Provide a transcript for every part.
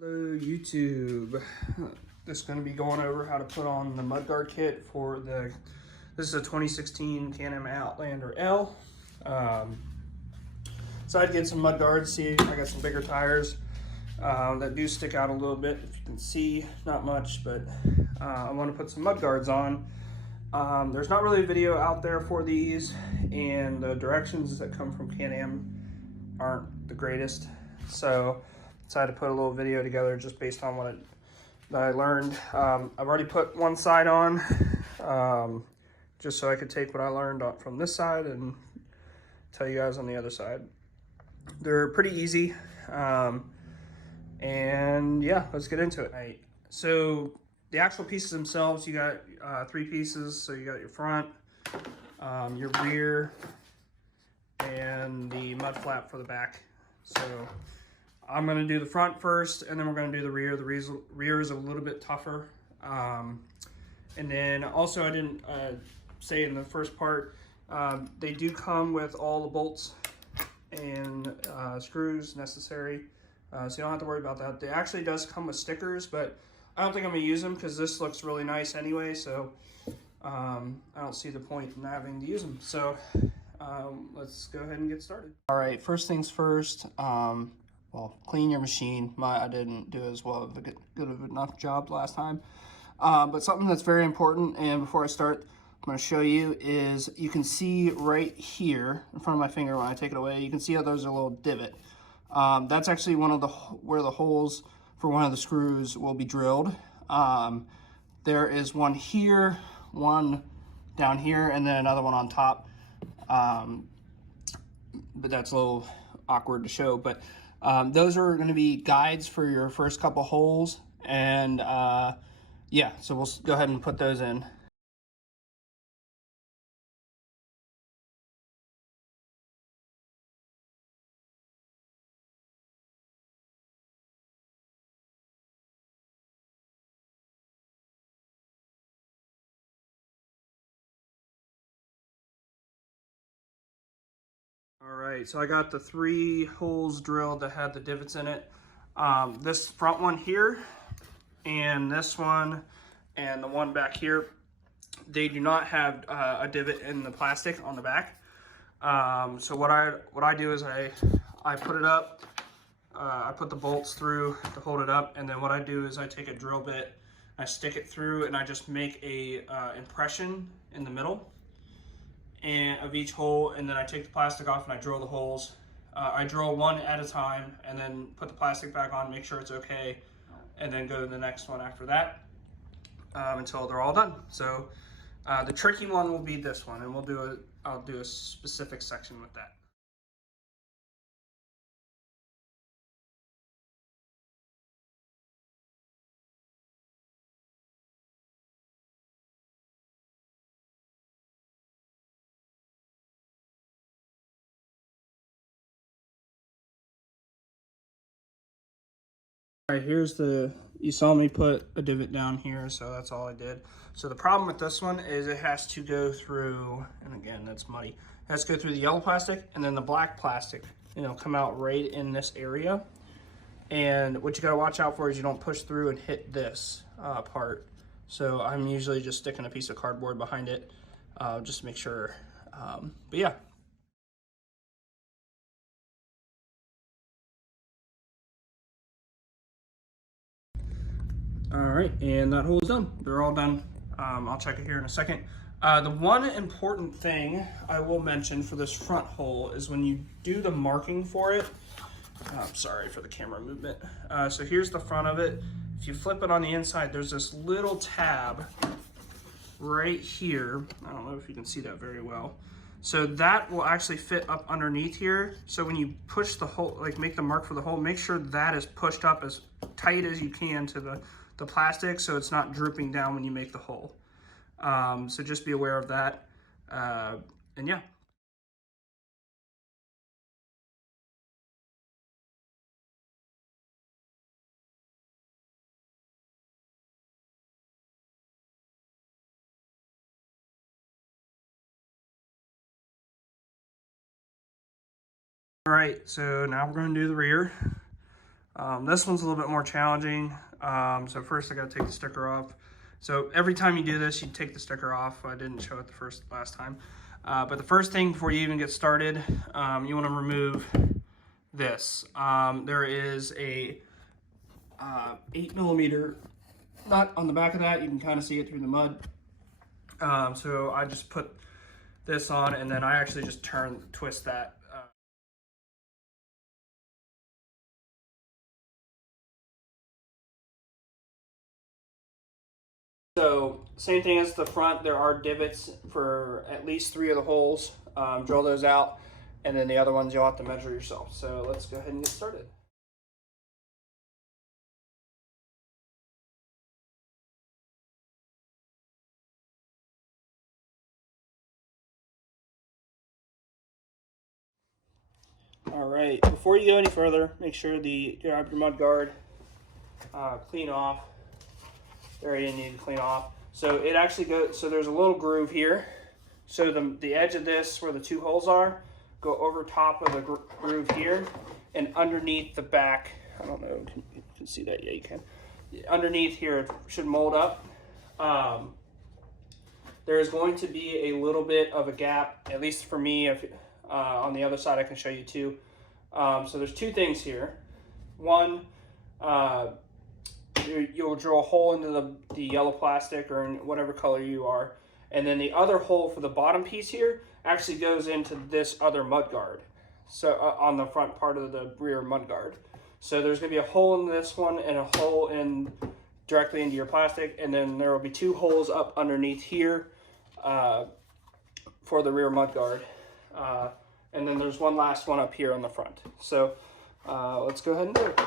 Hello YouTube. Just going to be going over how to put on the Mudguard kit for this is a 2016 Can Am Outlander L. So I'd get some Mudguards. See, I got some bigger tires that do stick out a little bit. If you can see, not much, but I want to put some Mudguards on. There's not really a video out there for these, and the directions that come from Can Am aren't the greatest. So decided to put a little video together just based on what I learned. I've already put one side on just so I could take what I learned from this side and tell you guys on the other side. They're pretty easy, and yeah, let's get into it. Right. So the actual pieces themselves, you got 3 pieces. So you got your front, your rear, and the mud flap for the back. So I'm going to do the front first, and then we're going to do the rear. The rear is a little bit tougher. And then also, I didn't say in the first part, they do come with all the bolts and screws necessary. So you don't have to worry about that. It actually does come with stickers, but I don't think I'm going to use them because this looks really nice anyway. So I don't see the point in having to use them. So let's go ahead and get started. All right, first things first. Well, clean your machine. I didn't do as well of a good of enough job last time. But something that's very important, and before I start, I'm going to show you, is you can see right here in front of my finger when I take it away, you can see how there's a little divot. That's actually where the holes for one of the screws will be drilled. There is one here, one down here, and then another one on top. But that's a little awkward to show, but those are going to be guides for your first couple holes, and yeah, so we'll go ahead and put those in. All right, so I got the 3 holes drilled that had the divots in it. This front one here, and this one, and the one back here, they do not have a divot in the plastic on the back. So what I do is I put it up, I put the bolts through to hold it up, and then what I do is I take a drill bit, I stick it through, and I just make a impression in the middle of each hole, and then I take the plastic off and I drill the holes. I drill one at a time and then put the plastic back on, make sure it's okay, and then go to the next one after that until they're all done. So the tricky one will be this one, and I'll do a specific section with that. All right, you saw me put a divot down here, so that's all I did. So the problem with this one is it has to go through, and again, that's muddy, it has to go through the yellow plastic and then the black plastic, come out right in this area. And what you gotta watch out for is you don't push through and hit this part. So I'm usually just sticking a piece of cardboard behind it, just to make sure, but yeah. All right, and that hole is done. They're all done. I'll check it here in a second. The one important thing I will mention for this front hole is when you do the marking for it, I'm sorry for the camera movement. So here's the front of it. If you flip it on the inside, there's this little tab right here. I don't know if you can see that very well. So that will actually fit up underneath here. So when you push the hole, like make the mark for the hole, make sure that is pushed up as tight as you can to the plastic, so it's not drooping down when you make the hole. So just be aware of that, and yeah. All right, so now we're going to do the rear. This one's a little bit more challenging. So first I gotta take the sticker off. So every time you do this, you take the sticker off. I didn't show it last time. But the first thing before you even get started, you wanna remove this. There is a 8mm nut on the back of that. You can kind of see it through the mud. So I just put this on, and then I actually just twist that. So same thing as the front, there are divots for at least 3 of the holes. Drill those out, and then the other ones you'll have to measure yourself. So let's go ahead and get started. All right, before you go any further, make sure grab your mud guard, clean off the area you need to clean off. So it actually goes, so there's a little groove here. So the edge of this, where the 2 holes are, go over top of the groove here and underneath the back. I don't know, you can see that? Yeah, you can. Underneath here, it should mold up. There is going to be a little bit of a gap, at least for me. If on the other side, I can show you too. So there's 2 things here. One, you'll drill a hole into the yellow plastic or in whatever color you are, and then the other hole for the bottom piece here actually goes into this other mud guard. So on the front part of the rear mud guard. So there's going to be a hole in this one and a hole in directly into your plastic, and then there will be 2 holes up underneath here for the rear mud guard. And then there's one last one up here on the front. So let's go ahead and do it.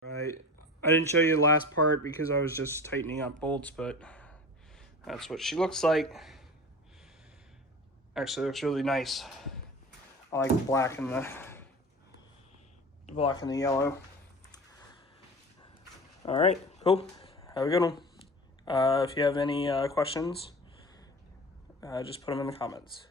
Right, I didn't show you the last part because I was just tightening up bolts, but that's what she looks like. Actually, looks really nice. I like the black and the yellow. All right, cool. Have a good one. If you have any questions, just put them in the comments.